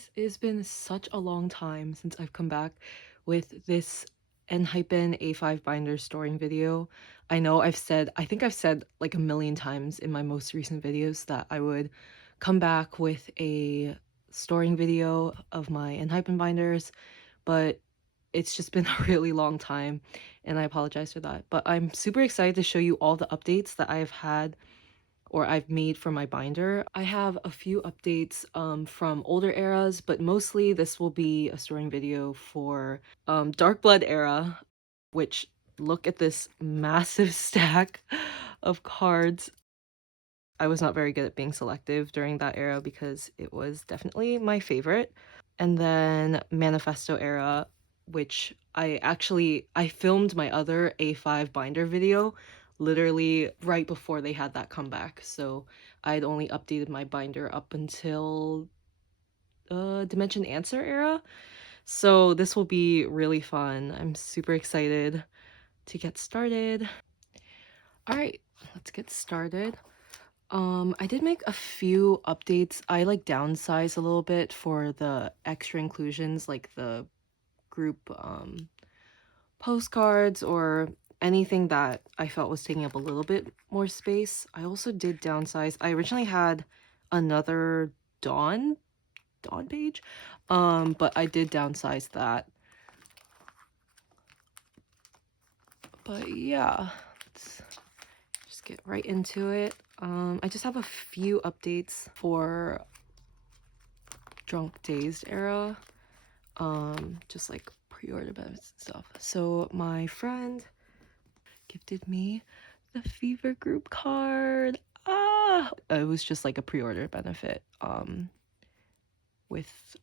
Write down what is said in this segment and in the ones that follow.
guys, it has been such a long time since I've come back with this enhypen A5 binder storing video. I think I've said like a million times in my most recent videos that I would come back with a storing video of my enhypen binders, but it's just been a really long time and I apologize for that. But I'm super excited to show you all the updates that I've had or I've made for my binder. I have a few updates from older eras, but mostly this will be a storing video for Dark Blood era, which look at this massive stack of cards. I was not very good at being selective during that era because it was definitely my favorite. And then Manifesto era, which I filmed my other A5 binder video literally right before they had that comeback. So I'd only updated my binder up until Dimension Answer era. So this will be really fun. I'm super excited to get started. All right, let's get started. I did make a few updates. I like downsized a little bit for the extra inclusions, like the group postcards or anything that I felt was taking up a little bit more space. I also did downsize. I originally had another Dawn page, but I did downsize that. But yeah, let's just get right into it. I just have a few updates for Drunk Dazed era, just like pre-order benefits and stuff. So my friend gifted me the Fever group card. It was just like a pre-order benefit with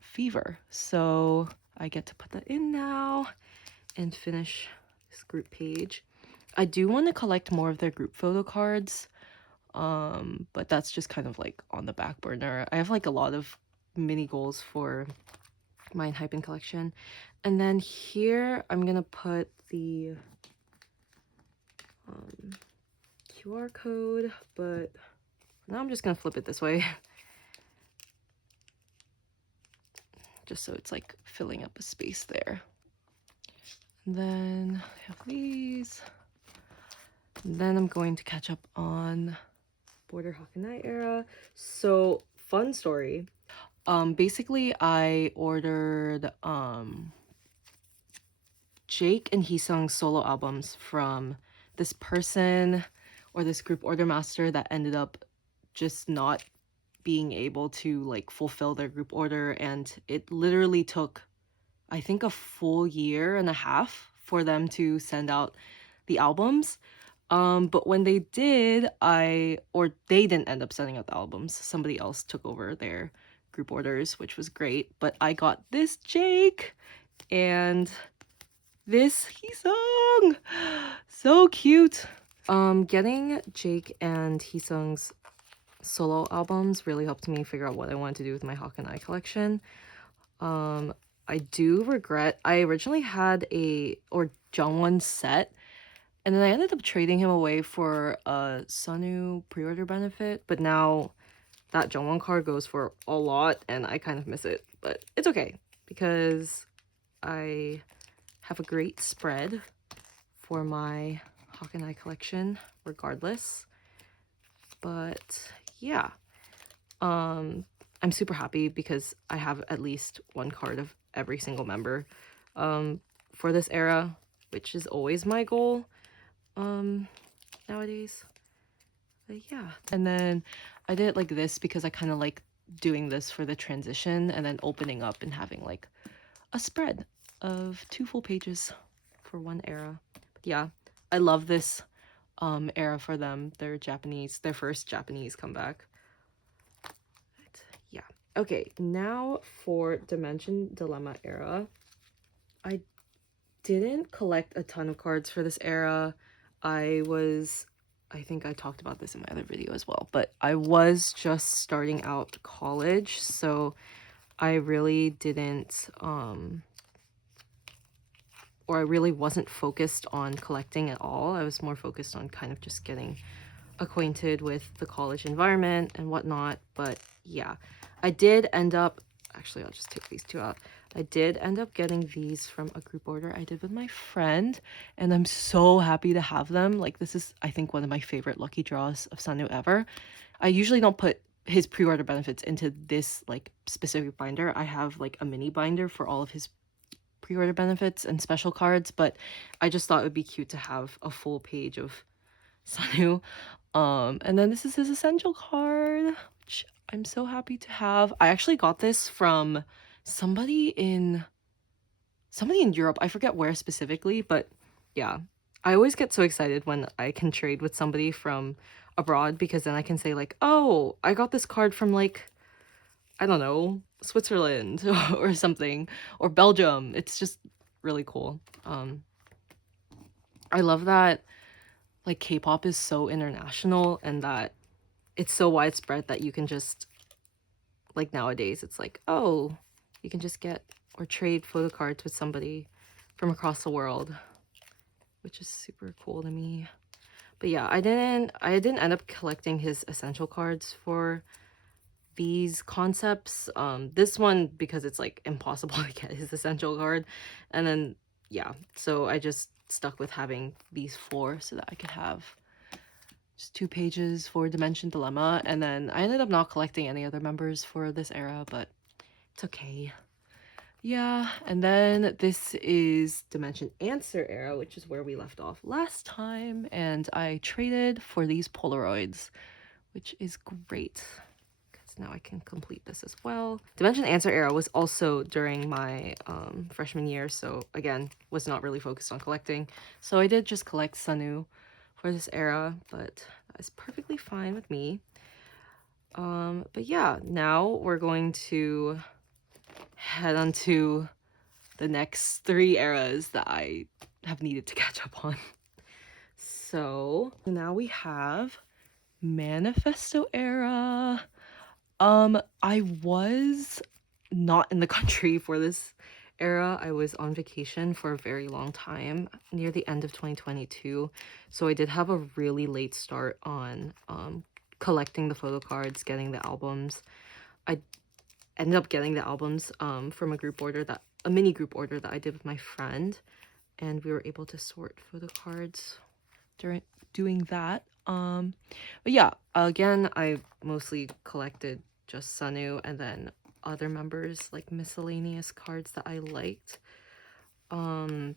Fever, so I get to put that in now and finish this group page. I do want to collect more of their group photo cards, but that's just kind of like on the back burner. I have like a lot of mini goals for my enhypen collection. And then here I'm gonna put the QR code, but now I'm just gonna flip it this way just so it's like filling up a space there. And then I have these. And then I'm going to catch up on Border Hakanai era. So fun story. Basically I ordered Jake and Heesung's solo albums from this person or this group order master that ended up just not being able to like fulfill their group order, and it literally took I think a full year and a half for them to send out the albums. But when they did, they didn't end up sending out the albums. Somebody else took over their group orders, which was great. But I got this Jake and this Heesung. So cute. Getting Jake and Heesung's solo albums really helped me figure out what I wanted to do with my Hakanai collection. I do regret I originally had Jungwon set, and then I ended up trading him away for a sunoo pre-order benefit, but now that Jungwon card goes for a lot and I kind of miss it, but it's okay because I have a great spread for my Hakanai collection regardless. But yeah, I'm super happy because I have at least one card of every single member for this era, which is always my goal nowadays. But yeah, and then I did it like this because I kind of like doing this for the transition and then opening up and having like a spread of 2 full pages for one era. But yeah, I love this era for them. Their first Japanese comeback. But yeah. Okay, now for Dimension Dilemma era. I didn't collect a ton of cards for this era. I think I talked about this in my other video as well, but I was just starting out college, so I really didn't or I really wasn't focused on collecting at all. I was more focused on kind of just getting acquainted with the college environment and whatnot. But yeah, I did end up actually, I'll just take these two out. I did end up getting these from a group order I did with my friend, and I'm so happy to have them. Like, this is, I think, one of my favorite lucky draws of sunoo ever. I usually don't put his pre-order benefits into this like specific binder. I have like a mini binder for all of his pre-order benefits and special cards, but I just thought it would be cute to have a full page of sunoo. And then this is his essential card, which I'm so happy to have. I actually got this from somebody in Europe. I forget where specifically, but yeah. I always get so excited when I can trade with somebody from abroad, because then I can say like, "Oh, I got this card from like, I don't know, Switzerland or something, or Belgium." It's just really cool. I love that like K-pop is so international, and that it's so widespread that you can just, like nowadays, it's like, oh, you can just get or trade photo cards with somebody from across the world, which is super cool to me. But yeah, I didn't end up collecting his essential cards for these concepts. This one, because it's like impossible to get his essential card, and then yeah, so I just stuck with having these 4 so that I could have just 2 pages for Dimension Dilemma. And then I ended up not collecting any other members for this era, but it's okay. Yeah, and then this is Dimension Answer era, which is where we left off last time, and I traded for these Polaroids, which is great because now I can complete this as well. Dimension Answer era was also during my freshman year, so again, was not really focused on collecting. So I did just collect sunoo for this era, but that is perfectly fine with me. But yeah, now we're going to head on to the next 3 eras that I have needed to catch up on. So now we have Manifesto era. I was not in the country for this era. I was on vacation for a very long time, near the end of 2022. So I did have a really late start on collecting the photo cards, getting the albums. I ended up getting the albums from a mini group order that I did with my friend, and we were able to sort photo cards during doing that. But yeah, again, I mostly collected just sunoo and then other members, like miscellaneous cards that I liked. I'm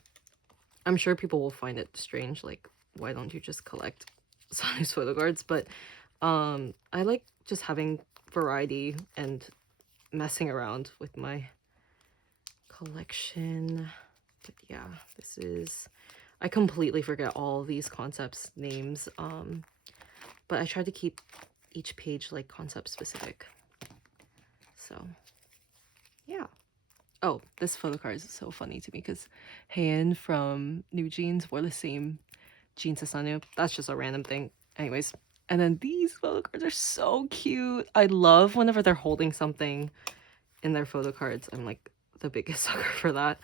sure people will find it strange, like, why don't you just collect sunoo's photo cards? But I like just having variety and messing around with my collection. But yeah, this is, I completely forget all of these concepts names, but I tried to keep each page like concept specific. So yeah. Oh, this photo card is so funny to me because Haein from New Jeans wore the same jeans as sunoo. That's just a random thing. Anyways, and then these photo cards are so cute. I love whenever they're holding something in their photo cards. I'm like the biggest sucker for that.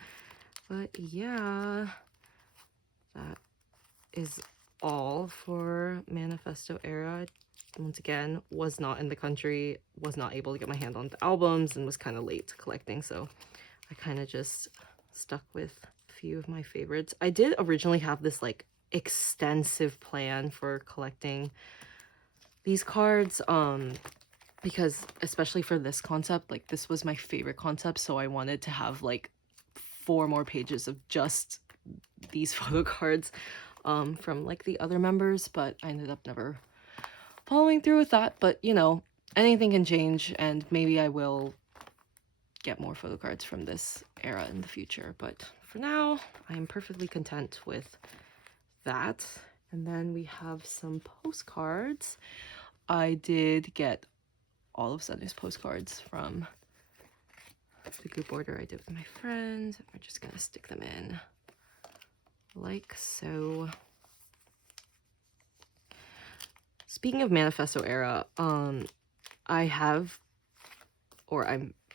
But yeah, that is all for Manifesto era. Once again, was not in the country, was not able to get my hand on the albums, and was kind of late to collecting, so I kind of just stuck with a few of my favorites. I did originally have this like extensive plan for collecting these cards, because especially for this concept, like this was my favorite concept, so I wanted to have like 4 more pages of just these photo cards from like the other members, but I ended up never following through with that. But you know, anything can change, and maybe I will get more photo cards from this era in the future, but for now I am perfectly content with that. And then we have some postcards. I did get all of sunoo's postcards from the group order I did with my friends. We're just gonna stick them in like so. Speaking of Manifesto era, I'm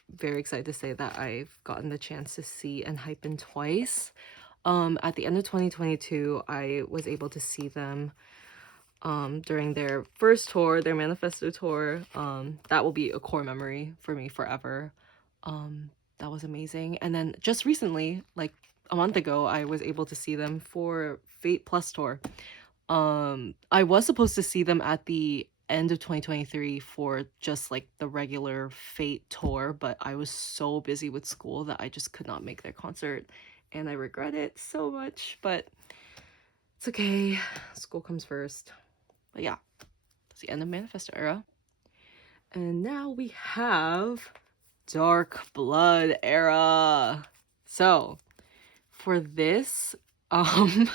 very excited to say that I've gotten the chance to see enhypen twice. At the end of 2022, I was able to see them during their first tour, their Manifesto tour. That will be a core memory for me forever. That was amazing. And then just recently, like a month ago, I was able to see them for Fate Plus Tour. I was supposed to see them at the end of 2023 for just like the regular Fate tour, but I was so busy with school that I just could not make their concert, and I regret it so much, but it's okay. School comes first. But yeah, that's the end of Manifesto era. And now we have Dark Blood era. So for this, I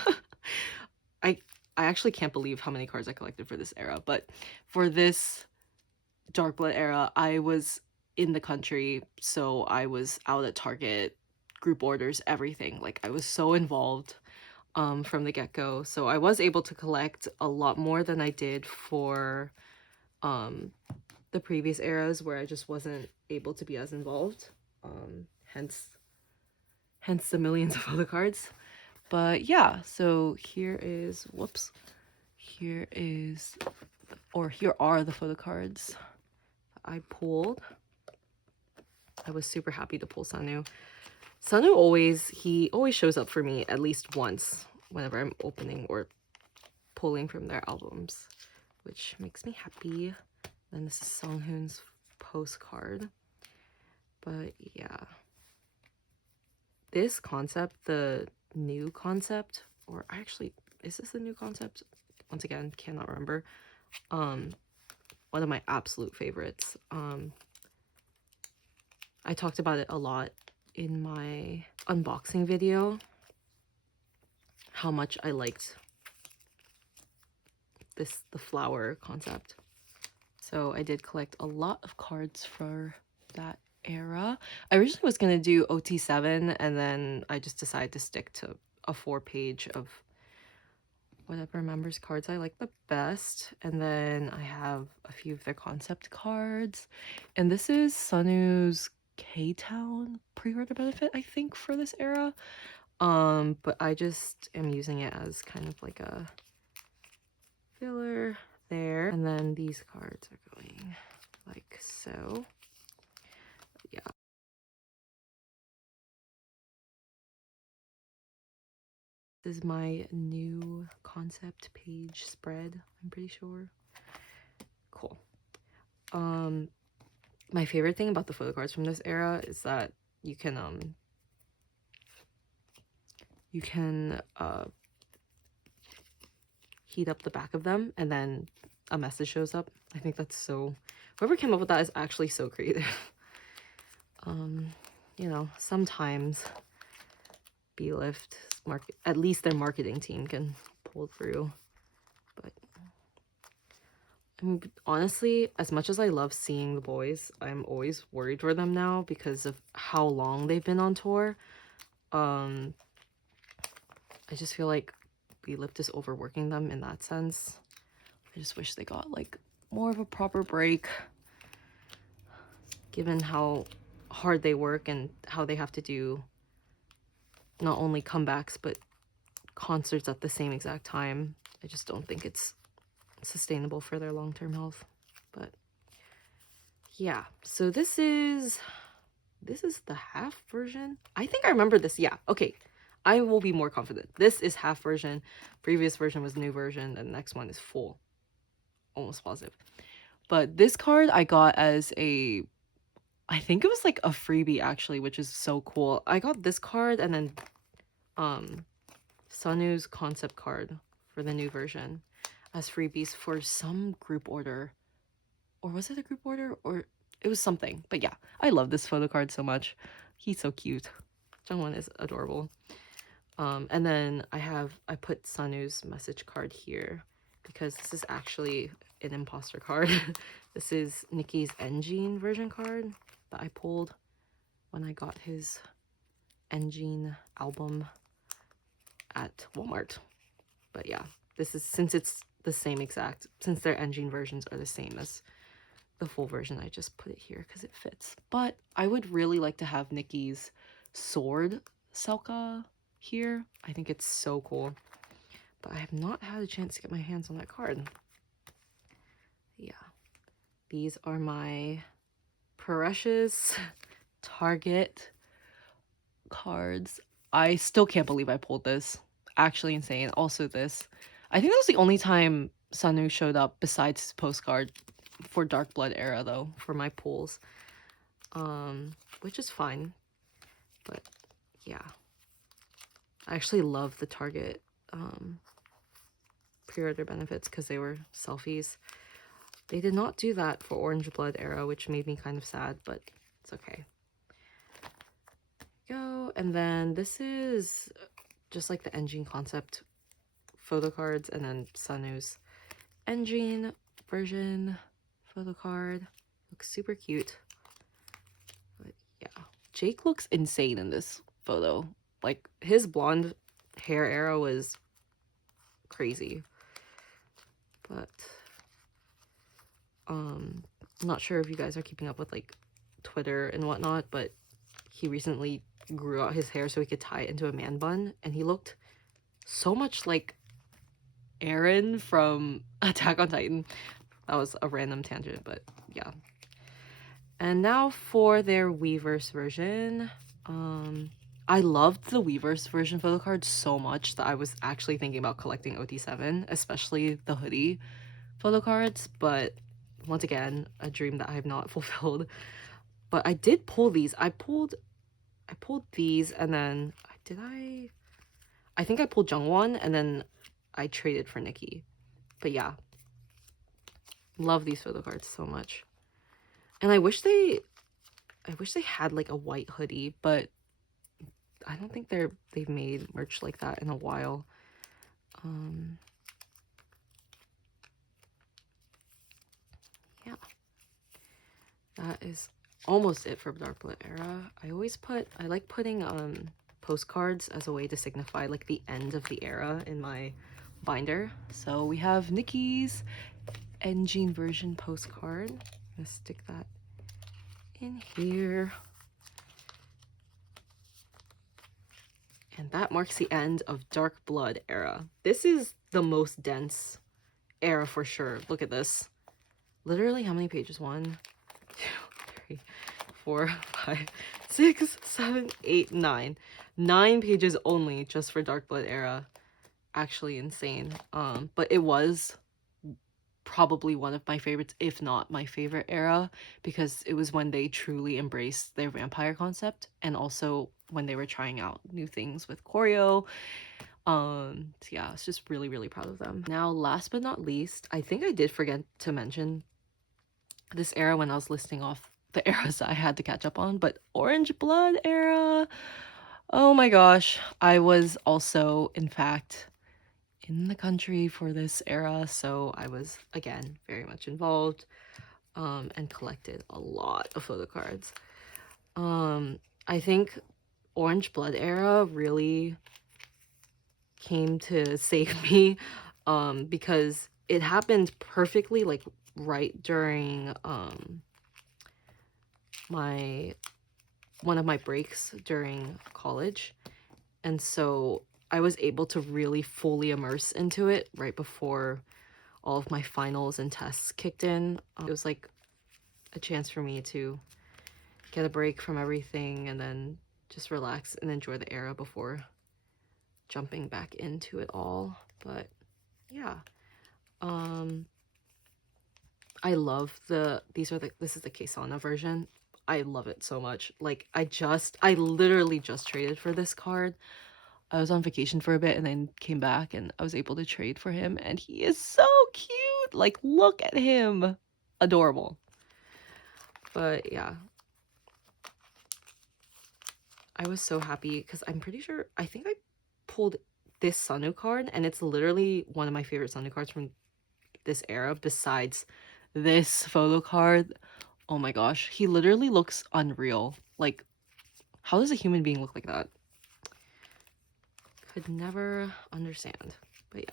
I actually can't believe how many cards I collected for this era, but for this Dark Blood era, I was in the country, so I was out at Target, group orders, everything. Like I was so involved from the get-go. So I was able to collect a lot more than I did for um the previous eras where I just wasn't able to be as involved. Hence the millions of other cards. But yeah, so here is, whoops, here is, or here are the photo cards I pulled. I was super happy to pull Sunoo. He always shows up for me at least once whenever I'm opening or pulling from their albums, which makes me happy. Then this is Songhoon's postcard. But yeah, this concept, the new concept, or actually, is this the new concept? Once again, cannot remember. One of my absolute favorites. I talked about it a lot in my unboxing video, how much I liked the flower concept. So I did collect a lot of cards for that era. I originally was going to do OT7, and then I just decided to stick to a 4-page of whatever members cards I like the best. And then I have a few of their concept cards. And this is Sunoo's K-Town pre-order benefit, I think, for this era. But I just am using it as kind of like a filler there. And then these cards are going like so. Yeah. This is my new concept page spread, I'm pretty sure. Cool. My favorite thing about the photo cards from this era is that you can heat up the back of them and then a message shows up. I think that's so, whoever came up with that is actually so creative. You know, sometimes B-Lift, at least their marketing team can pull through. But I mean, honestly, as much as I love seeing the boys, I'm always worried for them now because of how long they've been on tour. I just feel like B-Lift is overworking them in that sense. I just wish they got like more of a proper break, given how hard they work and how they have to do not only comebacks but concerts at the same exact time. I just don't think it's sustainable for their long-term health. But yeah, so this is the half version. I think I remember this. Yeah, okay, I will be more confident. This is half version, previous version was new version, and the next one is full, almost positive. But this card I got as a, I think it was like a freebie actually, which is so cool. I got this card and then Sunoo's concept card for the new version as freebies for some group order. Or was it a group order? Or it was something. But yeah, I love this photo card so much. He's so cute. Jungwon is adorable. And then I put Sunoo's message card here because this is actually an imposter card. This is Nicki's Engine version card that I pulled when I got his Engine album at Walmart. But yeah, this is, since it's the same exact, since their Engine versions are the same as the full version, I just put it here because it fits. But I would really like to have Nicki's sword Selka here. I think it's so cool. But I have not had a chance to get my hands on that card. Yeah. These are my precious Target cards. I still can't believe I pulled this. Actually insane. Also this. I think that was the only time Sunoo showed up besides his postcard for Dark Blood era though, for my pulls. Which is fine. But yeah. I actually love the Target pre-order benefits because they were selfies. They did not do that for Orange Blood era, which made me kind of sad, but it's okay. Go. And then this is just like the engine concept photo cards, and then Sunoo's engine version photo card. Looks super cute. But yeah, Jake looks insane in this photo. Like his blonde hair era was crazy. But I'm not sure if you guys are keeping up with like Twitter and whatnot, but he recently grew out his hair so he could tie it into a man bun, and he looked so much like Eren from Attack on Titan. That was a random tangent, but yeah. And now for their Weverse version. I loved the Weverse version photo card so much that I was actually thinking about collecting OT7, especially the hoodie photo cards, but once again, a dream that I have not fulfilled. But I did pull these. I pulled these, and then I think I pulled Jungwon, and then I traded for Nikki. But yeah, love these photo cards so much. And I wish they had like a white hoodie, but I don't think they've made merch like that in a while. Yeah, that is almost it for Dark Blood era. I like putting postcards as a way to signify like the end of the era in my binder. So we have Nikki's engine version postcard. I'm gonna stick that in here. And that marks the end of Dark Blood era. This is the most dense era for sure. Look at this. Literally, how many pages? 1, 2, 3, 4, 5, 6, 7, 8, 9. 9 pages only just for Dark Blood era. Actually insane. But it was probably one of my favorites, if not my favorite era, because it was when they truly embraced their vampire concept, and also when they were trying out new things with choreo. So yeah, I was just really, really proud of them. Now, last but not least, I think I did forget to mention this era when I was listing off the eras that I had to catch up on, but Orange Blood era, oh my gosh, I was also, in fact, in the country for this era, so I was, again, very much involved, and collected a lot of photo cards. I think Orange Blood era really came to save me, because it happened perfectly, like, right during, one of my breaks during college, and so I was able to really fully immerse into it right before all of my finals and tests kicked in. It was like a chance for me to get a break from everything and then just relax and enjoy the era before jumping back into it all. But yeah, I love this is the Kesana version. I love it so much. Like I literally just traded for this card. I was on vacation for a bit and then came back and I was able to trade for him, and he is so cute. Like, look at him. Adorable. But yeah, I was so happy because I'm pretty sure, I think I pulled this sunoo card, and it's literally one of my favorite sunoo cards from this era besides this photo card. Oh my gosh, he literally looks unreal. Like, how does a human being look like that? Could never understand. But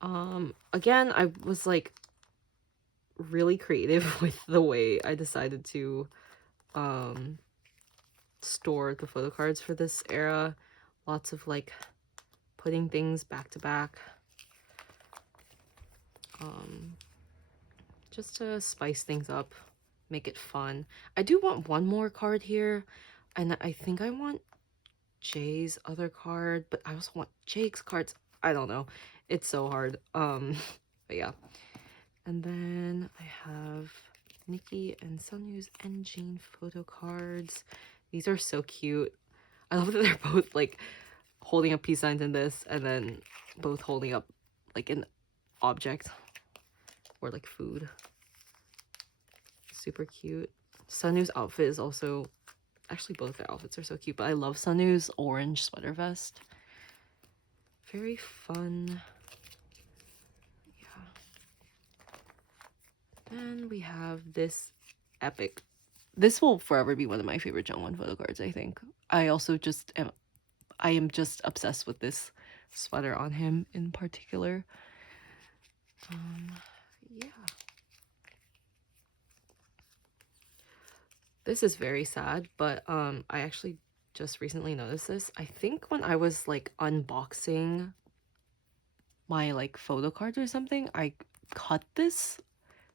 yeah, again, I was like really creative with the way I decided to store the photo cards for this era. Lots of like putting things back to back, just to spice things up make it fun. I do want one more card here, and I think I want Jay's other card, but I also want Jake's cards. I don't know. It's so hard. But yeah. And then I have Nikki and Sunoo's engine photo cards. These are so cute. I love that they're both like holding up peace signs in this, and then both holding up like an object or like food. Super cute. Sunoo's outfit is also, actually both their outfits are so cute, but I love Sunoo's orange sweater vest. Very fun. Yeah. Then we have this epic. This will forever be one of my favorite Jungwon photo cards, I think. I am just obsessed with this sweater on him in particular. Yeah. This is very sad, but I actually just recently noticed this. I think when I was like unboxing my like photo cards or something, I cut this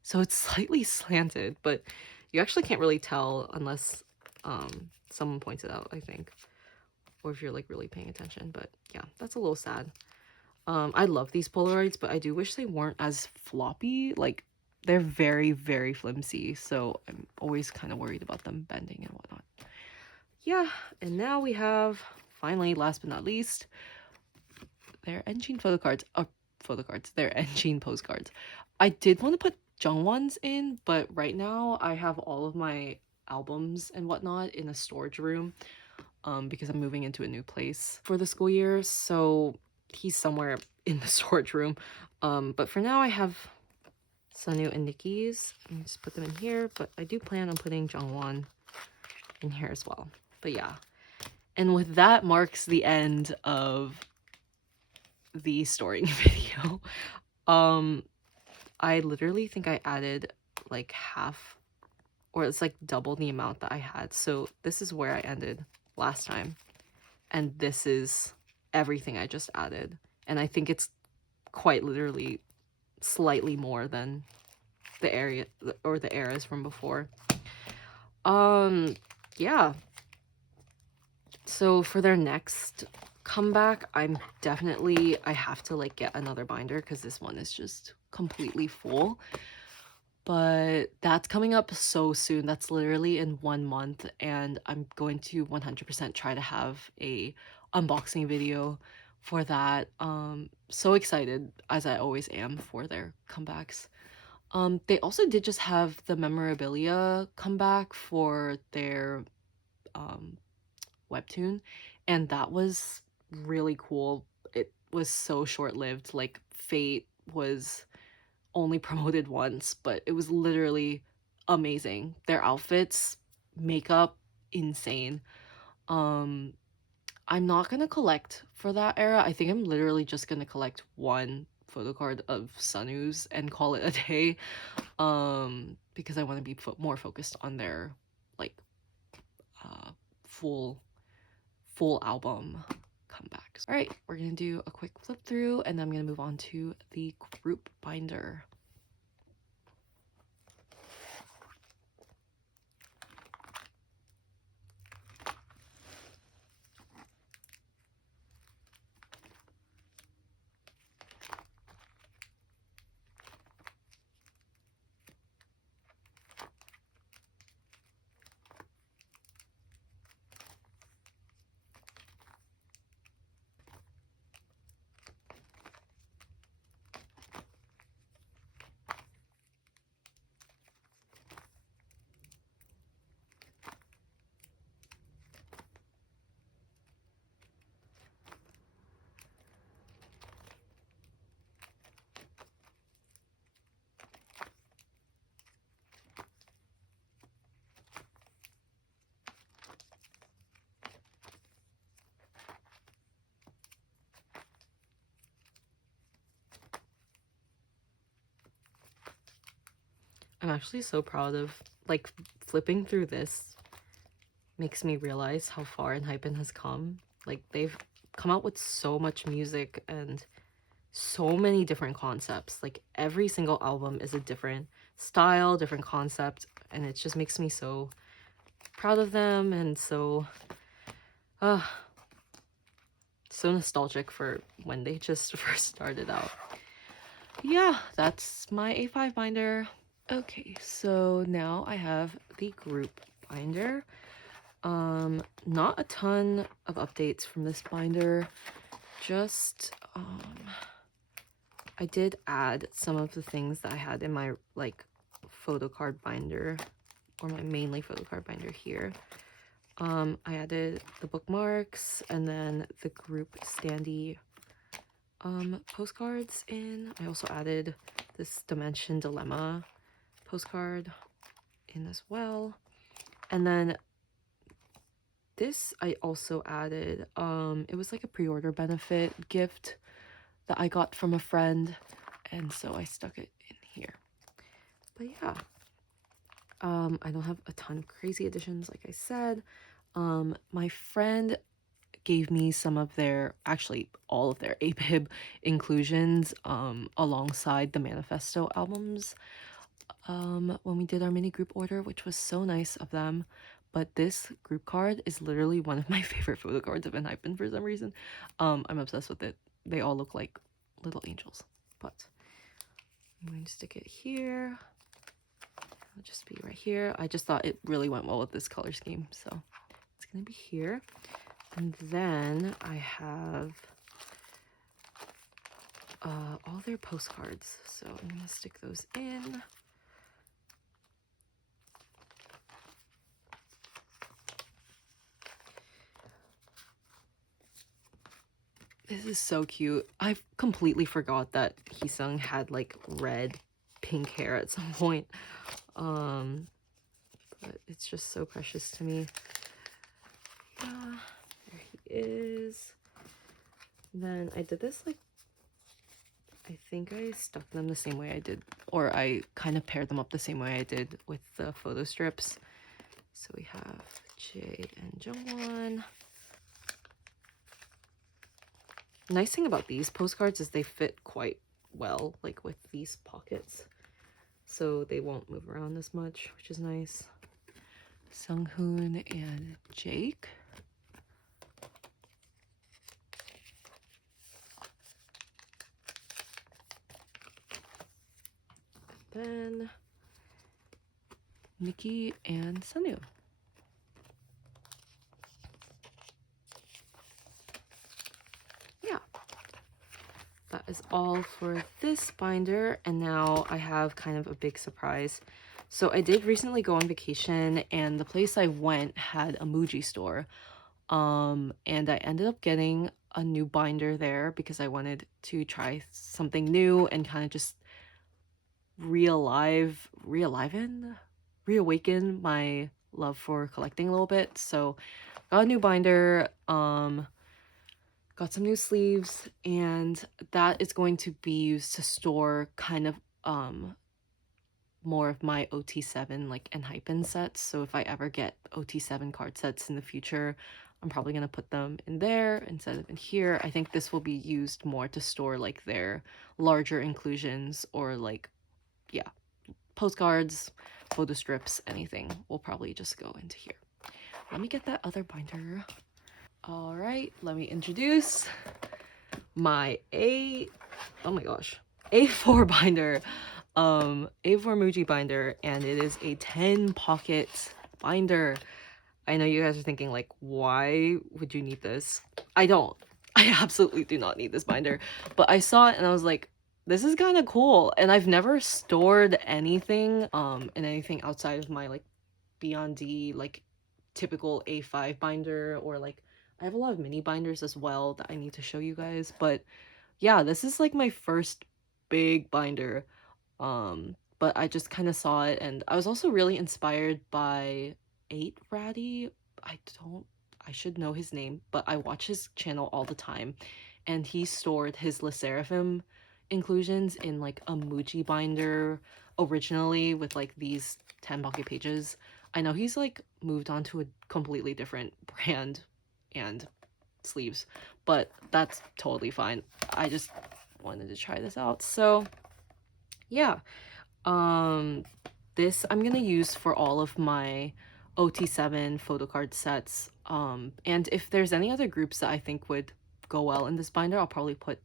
so it's slightly slanted, but you actually can't really tell unless someone points it out, I think, or if you're like really paying attention. But yeah, that's a little sad. I love these Polaroids, but I do wish they weren't as floppy. Like, they're very, very flimsy, so I'm always kind of worried about them bending and whatnot. Yeah, and now we have, finally, last but not least, their Engine photo cards. Their Engine postcards. I did want to put Jungwon's in, but right now I have all of my albums and whatnot in a storage room because I'm moving into a new place for the school year, so he's somewhere in the storage room. But for now I have Sunoo and Nikki's. Let me just put them in here, but I do plan on putting Jungwon in here as well. But yeah, and with that marks the end of the storing video. I literally think I added like half, or it's like double the amount that I had. So this is where I ended last time, and this is everything I just added, and I think it's quite literally slightly more than the area or the eras from before. Yeah, so for their next comeback, I have to like get another binder because this one is just completely full. But that's coming up so soon. That's literally in 1 month, and I'm going to 100% try to have a unboxing video for that. So excited, as I always am, for their comebacks. They also did just have the memorabilia comeback for their webtoon, and that was really cool. It was so short-lived. Like, Fate was only promoted once, but it was literally amazing. Their outfits, makeup, insane. I'm not gonna collect for that era. I think I'm literally just gonna collect one photo card of Sunoo's and call it a day, because I want to be more focused on their like full album comebacks. All right, we're gonna do a quick flip through, and then I'm gonna move on to the group binder. I'm actually so proud of, like, flipping through this makes me realize how far enhypen has come. Like, they've come out with so much music and so many different concepts. Like, every single album is a different style, different concept. and it just makes me so proud of them and so nostalgic for when they just first started out. Yeah, that's my A5 binder. Okay, so now I have the group binder. Not a ton of updates from this binder, just I did add some of the things that I had in my like photocard binder, or my mainly photocard binder here. I added the bookmarks and then the group standee postcards in. I also added this Dimension Dilemma postcard in as well. And then this I also added, it was like a pre-order benefit gift that I got from a friend, and so I stuck it in here. But yeah, I don't have a ton of crazy additions, like I said. My friend gave me some of their, actually all of their APIB inclusions alongside the Manifesto albums when we did our mini group order, which was so nice of them. But this group card is literally one of my favorite photo cards of enhypen for some reason. I'm obsessed with it. They all look like little angels. But I'm going to stick it here. It'll just be right here. I just thought it really went well with this color scheme, so it's gonna be here. And then I have all their postcards, so I'm gonna stick those in. This is so cute. I completely forgot that Heesung had like red pink hair at some point. But it's just so precious to me. Yeah, there he is. Then I did this like, I think I stuck them the same way I did, or I kind of paired them up the same way I did with the photo strips. So we have Jae and Jungwon. Nice thing about these postcards is they fit quite well, like with these pockets, so they won't move around as much, which is nice. Sunghoon and Jake. Then Nikki and Sunoo. Yeah, that is all for this binder, and now I have kind of a big surprise. So I did recently go on vacation, and the place I went had a Muji store, and I ended up getting a new binder there because I wanted to try something new and kind of just reawaken my love for collecting a little bit. So got a new binder, got some new sleeves, and that is going to be used to store kind of more of my OT7 like enhypen sets. So if I ever get OT7 card sets in the future, I'm probably gonna put them in there instead of in here. I think this will be used more to store like their larger inclusions, or like, yeah, postcards, photo strips, anything will probably just go into here. Let me get that other binder. All right, let me introduce my A4 binder, A4 Muji binder, and it is a 10 pocket binder. I know you guys are thinking like, why would you need this? I don't. I absolutely do not need this binder, but I saw it and I was like, this is kind of cool. And I've never stored anything in anything outside of my like Beyond D like typical A5 binder, or like I have a lot of mini binders as well that I need to show you guys. But yeah, this is like my first big binder. But I just kind of saw it, and I was also really inspired by 8 Ratty. I should know his name, but I watch his channel all the time, and he stored his Le Seraphim inclusions in like a Muji binder originally with like these 10 pocket pages. I know he's like moved on to a completely different brand and sleeves, but that's totally fine. I just wanted to try this out. So yeah, this I'm gonna use for all of my OT7 photocard sets. And if there's any other groups that I think would go well in this binder, I'll probably put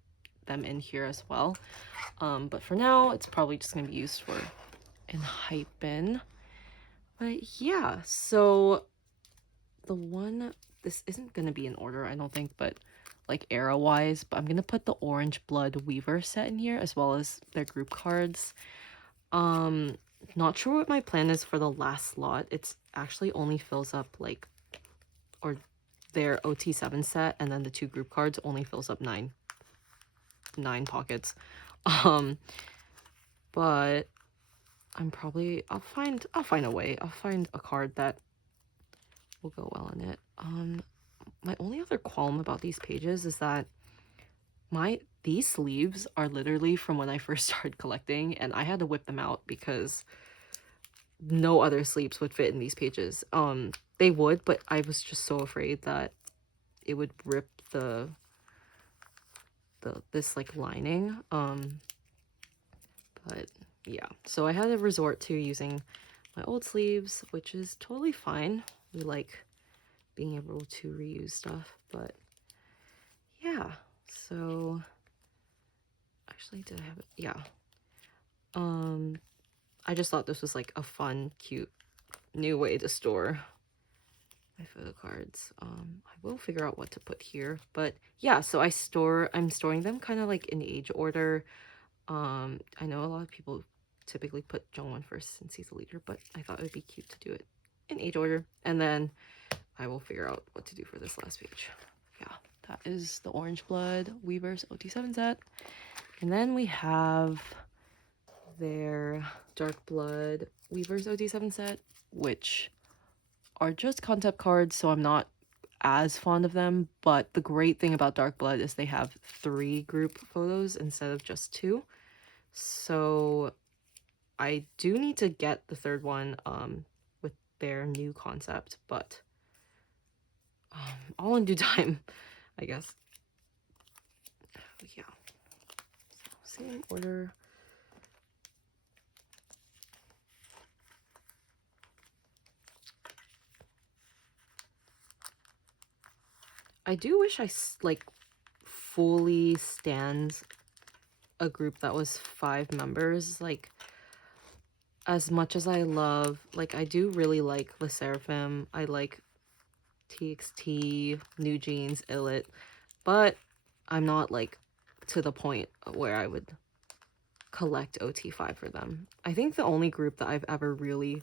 them in here as well. But for now, it's probably just gonna be used for enhypen. But yeah, so this isn't gonna be in order, I don't think, but like era wise, but I'm gonna put the Orange Blood Weaver set in here as well as their group cards. Not sure what my plan is for the last slot. It's actually only fills up like, or their OT7 set, and then the 2 group cards only fills up nine pockets. But I'll find a way. I'll find a card that will go well in it. My only other qualm about these pages is that these sleeves are literally from when I first started collecting, and I had to whip them out because no other sleeves would fit in these pages. They would, but I was just so afraid that it would rip this like lining. But yeah, so I had to resort to using my old sleeves, which is totally fine. We like being able to reuse stuff, but yeah. So actually, did I have it? Yeah. I just thought this was like a fun, cute new way to store my photo cards. I will figure out what to put here, but yeah, so I'm storing them kind of like in age order. I know a lot of people typically put Jongwon first since he's the leader, but I thought it would be cute to do it in age order, and then I will figure out what to do for this last page. Yeah, that is the Orange Blood Weavers OT7 set. And then we have their Dark Blood Weavers OT7 set, which are just concept cards, so I'm not as fond of them. But the great thing about Dark Blood is they have 3 group photos instead of just 2. So I do need to get the 3rd one with their new concept, but all in due time, I guess. But yeah, so same order. I do wish I like fully stands a group that was 5 members. Like, as much as I love, like, I do really like Le Seraphim, I like TXT, New Jeans, Illit, but I'm not like to the point where I would collect OT5 for them. I think the only group that I've ever really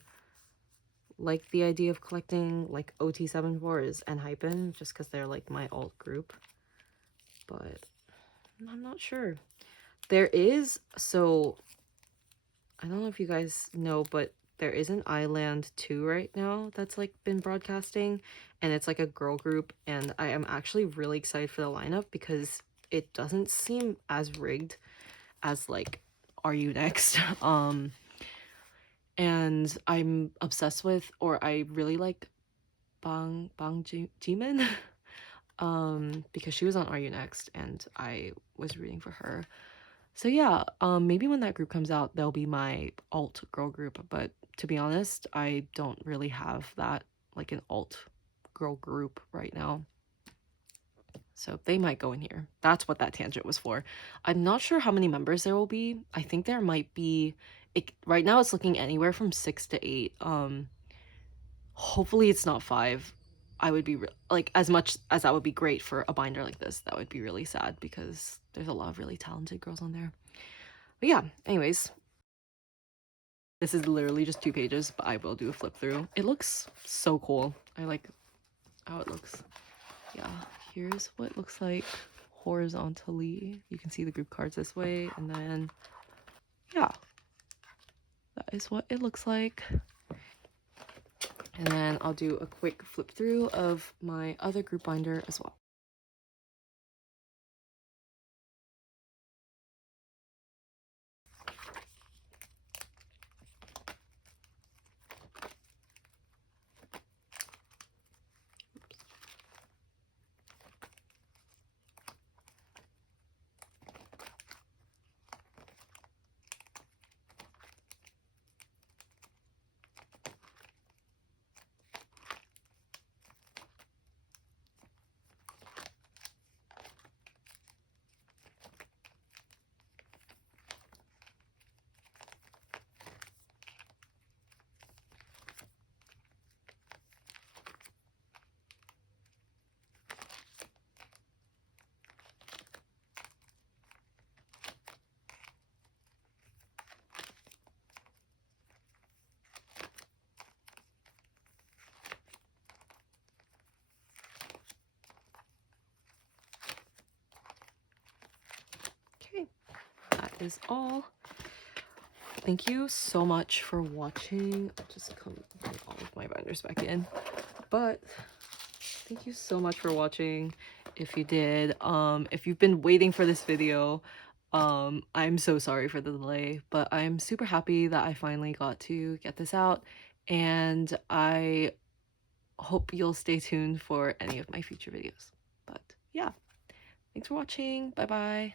liked the idea of collecting like OT7 for is enhypen, just because they're like my alt group, but I'm not sure. There is, so I don't know if you guys know, but there is an Island 2 right now that's like been broadcasting, and it's like a girl group, and I am actually really excited for the lineup because it doesn't seem as rigged as like Are You Next? And I'm obsessed with, or I really like Bang Jimin because she was on Are You Next and I was rooting for her. So yeah, maybe when that group comes out, they'll be my alt girl group, but to be honest, I don't really have that, like an alt girl group right now. So they might go in here. That's what that tangent was for. I'm not sure how many members there will be. I think there might be, right now it's looking anywhere from 6 to 8. Hopefully it's not 5. I would be like, as much as that would be great for a binder like this, that would be really sad because there's a lot of really talented girls on there. But yeah, anyways, this is literally just 2 pages, but I will do a flip through. It looks so cool. I like how it looks. Yeah, here's what it looks like horizontally. You can see the group cards this way, and then yeah, that is what it looks like. And then I'll do a quick flip through of my other group binder as well. is all. Thank you so much for watching. I'll just come bring all of my binders back in. But thank you so much for watching. If you did, if you've been waiting for this video, I'm so sorry for the delay, but I'm super happy that I finally got to get this out, and I hope you'll stay tuned for any of my future videos. But yeah, thanks for watching. Bye bye.